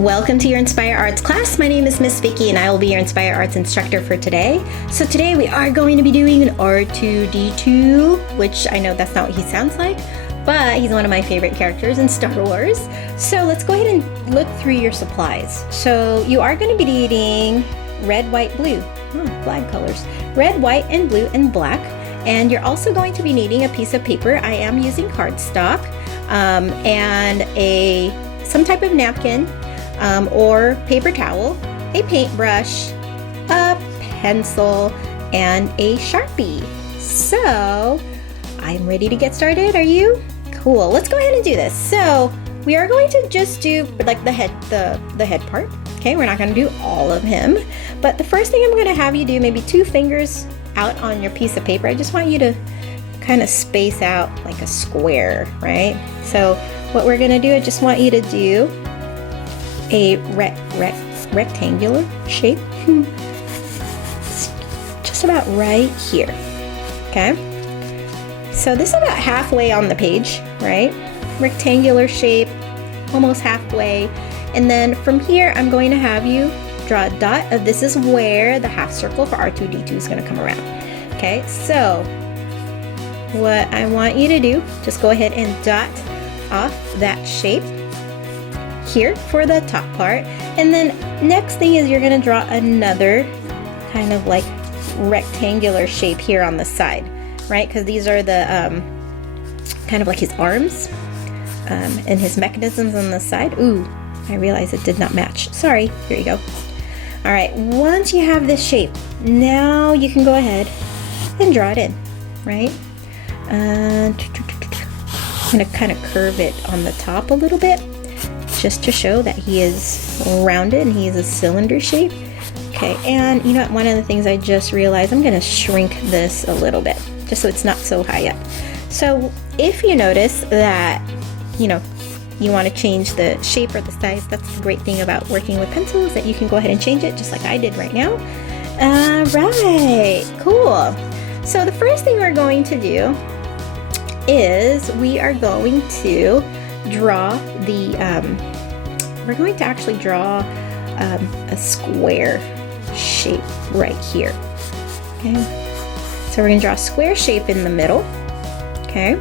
Welcome to your Inspire Arts class. My name is Miss Vicky and I will be your Inspire Arts instructor for today. So today we are going to be doing an R2D2, which I know that's not what he sounds like, but he's one of my favorite characters in Star Wars. So let's go ahead and look through your supplies. So you are going to be needing red, white, blue, flag colors, red, white, and blue, and black. And you're also going to be needing a piece of paper. I am using cardstock and some type of napkin or paper towel, a paintbrush, a pencil, and a Sharpie. So I'm ready to get started. Are you? Cool. Let's go ahead and do this. So we are going to just do like the head part. Okay, we're not going to do all of him, but the first thing I'm going to have you do, maybe 2 fingers out on your piece of paper. I just want you to kind of space out like a square, right? So what we're going to do, I just want you to do a rectangular shape, just about right here. Okay, so this is about halfway on the page, right? Rectangular shape, almost halfway. And then from here, I'm going to have you draw a dot of this is where the half circle for R2D2 is going to come around. Okay, so what I want you to do, just go ahead and dot off that shape here for the top part. And then next thing is you're going to draw another kind of like rectangular shape here on the side, right? Because these are the kind of like his arms and his mechanisms on the side. Ooh, I realized it did not match. Sorry, here you go. All right, once you have this shape, now you can go ahead and draw it in, right? I'm gonna kind of curve it on the top a little bit, just to show that he is rounded and he is a cylinder shape. Okay, and you know what, one of the things I just realized, I'm gonna shrink this a little bit, just so it's not so high up. So if you notice that, you know, you want to change the shape or the size, that's the great thing about working with pencils, that you can go ahead and change it just like I did right now. All right, cool. So the first thing we're going to do is we are going to draw the, we're going to actually draw a square shape right here. Okay, so we're going to draw a square shape in the middle. Okay.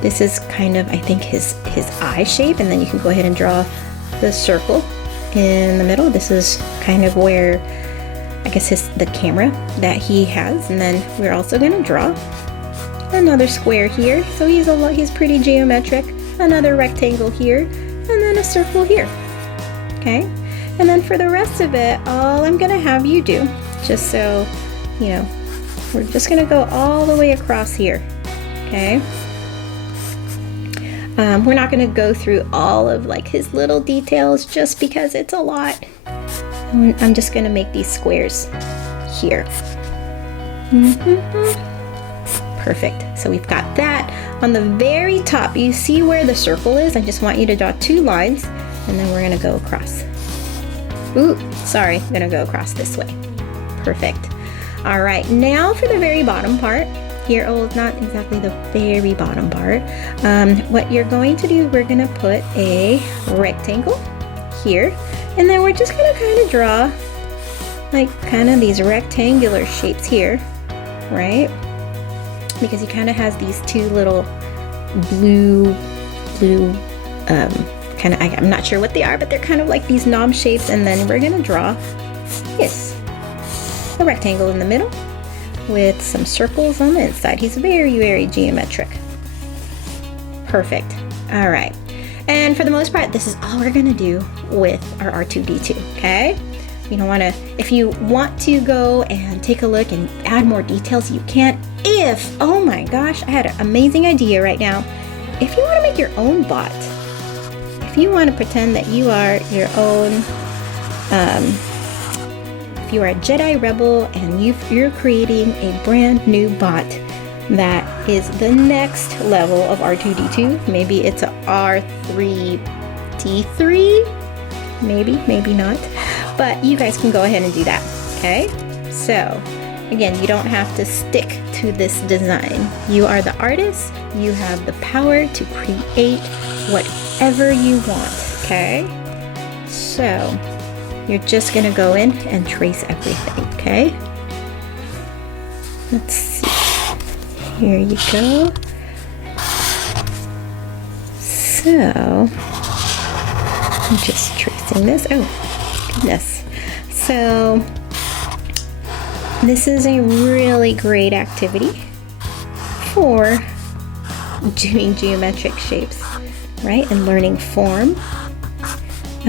This is kind of, I think, his eye shape, and then you can go ahead and draw the circle in the middle. This is kind of where, I guess, the camera that he has. And then we're also going to draw another square here. So he's pretty geometric. Another rectangle here, and then a circle here. Okay, and then for the rest of it, all I'm going to have you do, just so you know, we're just going to go all the way across here. Okay. We're not going to go through all of like his little details just because it's a lot. I'm just going to make these squares here. Perfect. So we've got that. On the very top, you see where the circle is? I just want you to draw 2 lines, and then we're going to go across. Ooh, sorry, I'm going to go across this way. Perfect. All right, now for the very bottom part. Here, oh, not exactly the very bottom part. What you're going to do, we're going to put a rectangle here, and then we're just going to kind of draw like kind of these rectangular shapes here, right? Because he kind of has these 2 little blue kind of, I'm not sure what they are, but they're kind of like these knob shapes. And then we're going to draw this, a rectangle in the middle with some circles on the inside. He's very, very geometric. Perfect. All right. And for the most part, this is all we're gonna do with our R2D2, okay? You don't wanna, if you want to go and take a look and add more details, you can. Oh my gosh, I had an amazing idea right now. If you wanna make your own bot, if you wanna pretend that you are your own, if you are a Jedi Rebel and you're creating a brand new bot that is the next level of R2D2, maybe it's a R3D3, maybe not, but you guys can go ahead and do that, okay? So again, you don't have to stick to this design. You are the artist, you have the power to create whatever you want, okay? So you're just gonna go in and trace everything, okay? Let's see. Here you go. So I'm just tracing this. Oh, goodness. So this is a really great activity for doing geometric shapes, right? And learning form.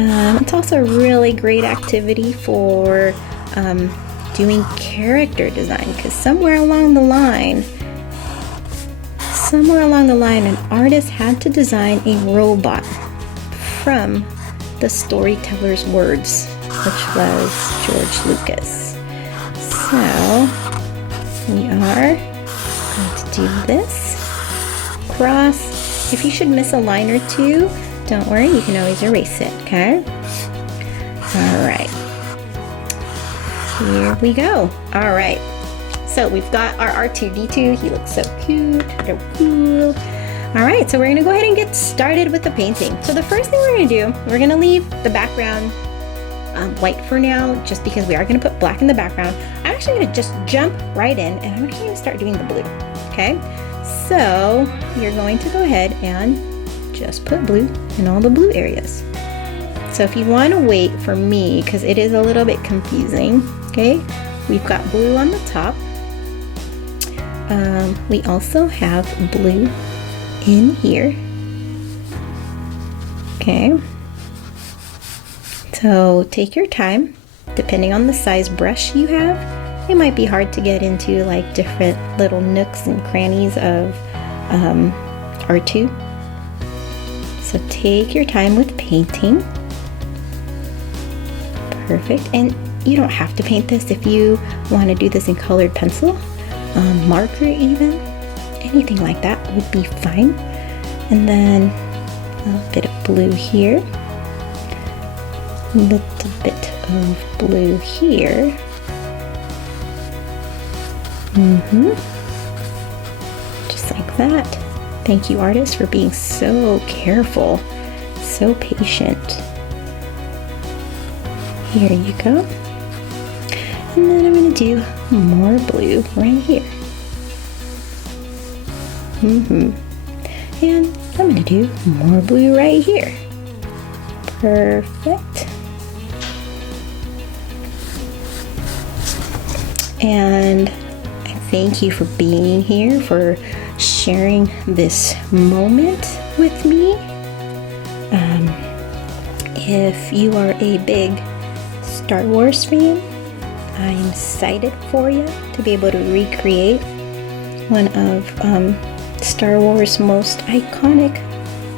It's also a really great activity for doing character design, because somewhere along the line, an artist had to design a robot from the storyteller's words, which was George Lucas. So we are going to do this. Cross. If you should miss a line or two, don't worry, you can always erase it, okay? All right. Here we go. All right. So we've got our R2D2. He looks so cute, so cool. All right, so we're gonna go ahead and get started with the painting. So the first thing we're gonna do, we're gonna leave the background white for now, just because we are gonna put black in the background. I'm actually gonna just jump right in, and I'm actually gonna start doing the blue, okay? So you're going to go ahead and just put blue in all the blue areas. So if you wanna wait for me, because it is a little bit confusing, okay? We've got blue on the top. We also have blue in here. Okay. So take your time, depending on the size brush you have. It might be hard to get into like different little nooks and crannies of R2. So take your time with painting. Perfect. And you don't have to paint this if you want to do this in colored pencil, marker even, anything like that would be fine. And then a little bit of blue here, a little bit of blue here. Just like that. Thank you, artists, for being so careful, so patient. Here you go. And then I'm going to do more blue right here. And I'm going to do more blue right here. Perfect. And I thank you for being here, for sharing this moment with me. If you are a big Star Wars fan, I'm excited for you to be able to recreate one of Star Wars' most iconic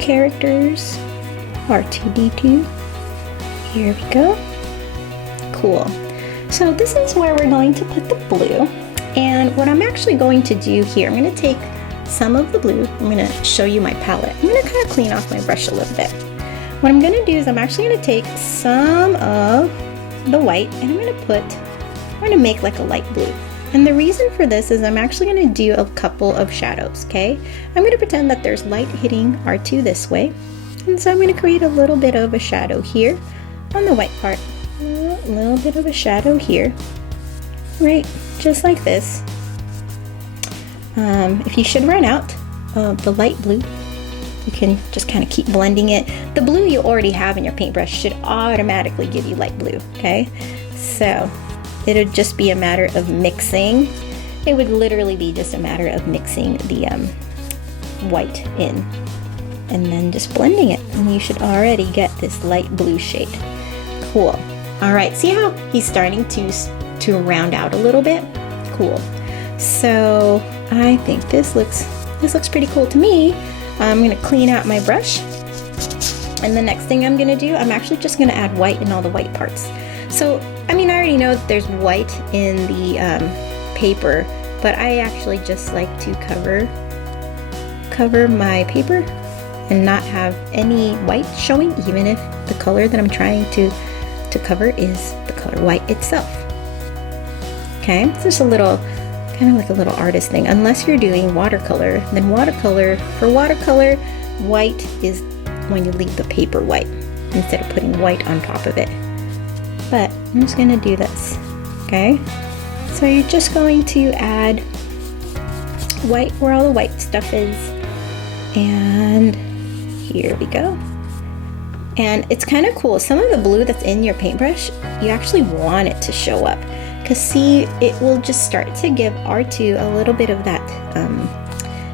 characters, R2D2. Here we go. Cool. So this is where we're going to put the blue. And what I'm actually going to do here, I'm going to take some of the blue. I'm going to show you my palette. I'm going to kind of clean off my brush a little bit. What I'm going to do is I'm actually going to take some of the white and I'm going to make like a light blue. And the reason for this is I'm actually going to do a couple of shadows, okay? I'm going to pretend that there's light hitting R2 this way. And so I'm going to create a little bit of a shadow here on the white part. A little bit of a shadow here. Right, just like this. If you should run out of the light blue, you can just kind of keep blending it. The blue you already have in your paintbrush should automatically give you light blue, okay? So it'll just be a matter of mixing. It would literally be just a matter of mixing the white in and then just blending it. And you should already get this light blue shade. Cool. All right, see how he's starting to round out a little bit? Cool. So I think this looks pretty cool to me. I'm gonna clean out my brush. And the next thing I'm gonna do, I'm actually just gonna add white in all the white parts. So, I mean, I already know that there's white in the paper, but I actually just like to cover my paper and not have any white showing, even if the color that I'm trying to cover is the color white itself. Okay, it's just a little, kind of like a little artist thing. Unless you're doing watercolor, then for watercolor, white is when you leave the paper white. instead of putting white on top of it. But I'm just gonna do this, okay? So you're just going to add white where all the white stuff is, and here we go. And it's kind of cool. Some of the blue that's in your paintbrush, you actually want it to show up, because see, it will just start to give R2 a little bit of that,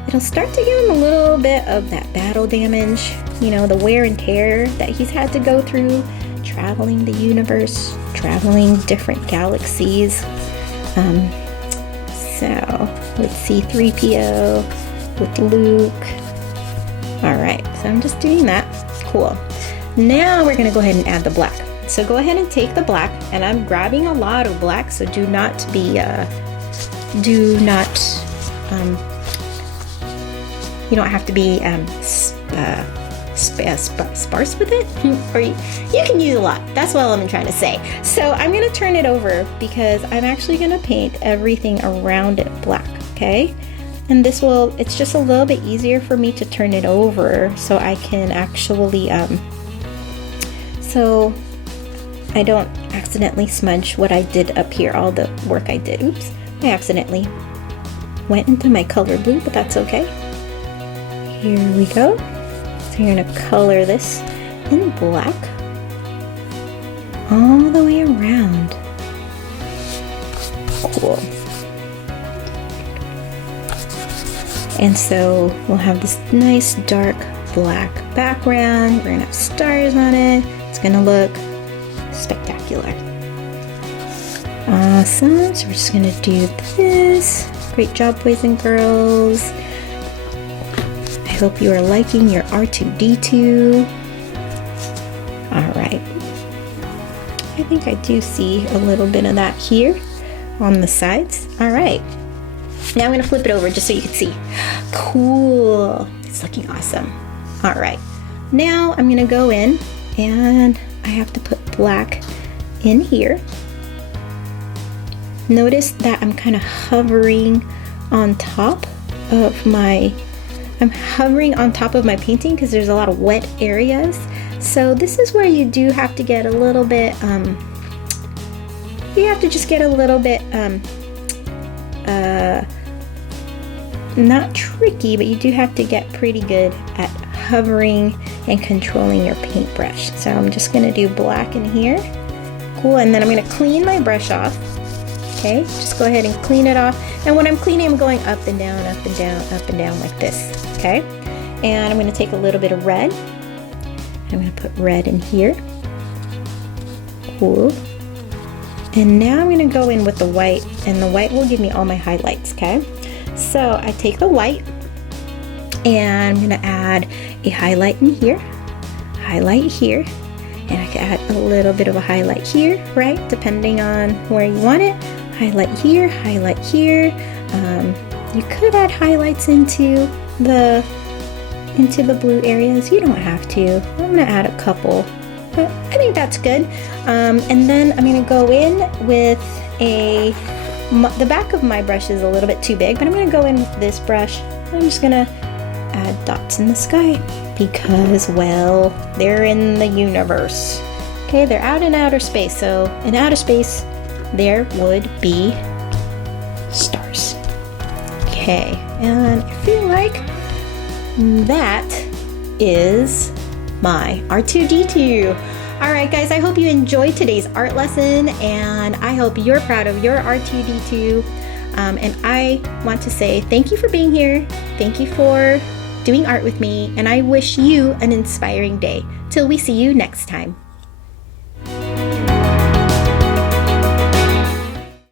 it'll start to give him a little bit of that battle damage, you know, the wear and tear that he's had to go through, traveling the universe, traveling different galaxies. So let's see, 3PO with Luke. All right, so I'm just doing that. Cool. Now we're gonna go ahead and add the black. So go ahead and take the black, and I'm grabbing a lot of black, so you don't have to be sparse with it, or you can use a lot. That's what I'm trying to say. So I'm gonna turn it over because I'm actually gonna paint everything around it black, okay? And this will, it's just a little bit easier for me to turn it over so I can actually, so I don't accidentally smudge what I did up here, all the work I did. Oops, I accidentally went into my color blue, but that's okay. Here we go. So you're gonna color this in black all the way around. Cool. And so we'll have this nice dark black background. We're gonna have stars on it. It's gonna look spectacular. Awesome, so we're just gonna do this. Great job, boys and girls. I hope you are liking your R2D2. All right. I think I do see a little bit of that here on the sides. All right. Now I'm gonna flip it over just so you can see. Cool, it's looking awesome. All right, now I'm gonna go in and I have to put black in here. Notice that I'm kind of hovering on top of my, painting because there's a lot of wet areas. So this is where you do have to get a little bit, you have to just get a little bit, not tricky, but you do have to get pretty good at hovering and controlling your paintbrush. So I'm just gonna do black in here. Cool, and then I'm gonna clean my brush off. Okay, just go ahead and clean it off. And when I'm cleaning, I'm going up and down, up and down, up and down like this, okay? And I'm gonna take a little bit of red. I'm gonna put red in here. Cool. And now I'm gonna go in with the white, and the white will give me all my highlights, okay? So I take the white, and I'm gonna add a highlight in here, highlight here, and I can add a little bit of a highlight here, right? Depending on where you want it. Highlight here, highlight here. You could add highlights into the blue areas. You don't have to. I'm gonna add a couple, but I think that's good. And then I'm gonna go in with the back of my brush is a little bit too big, but I'm gonna go in with this brush. I'm just gonna add dots in the sky because, well, they're in the universe. Okay, they're out in outer space, so in outer space there would be stars. Okay, and I feel like that is my R2D2. All right, guys, I hope you enjoyed today's art lesson, and I hope you're proud of your R2D2. And I want to say thank you for being here. Thank you for doing art with me, and I wish you an inspiring day. Till we see you next time.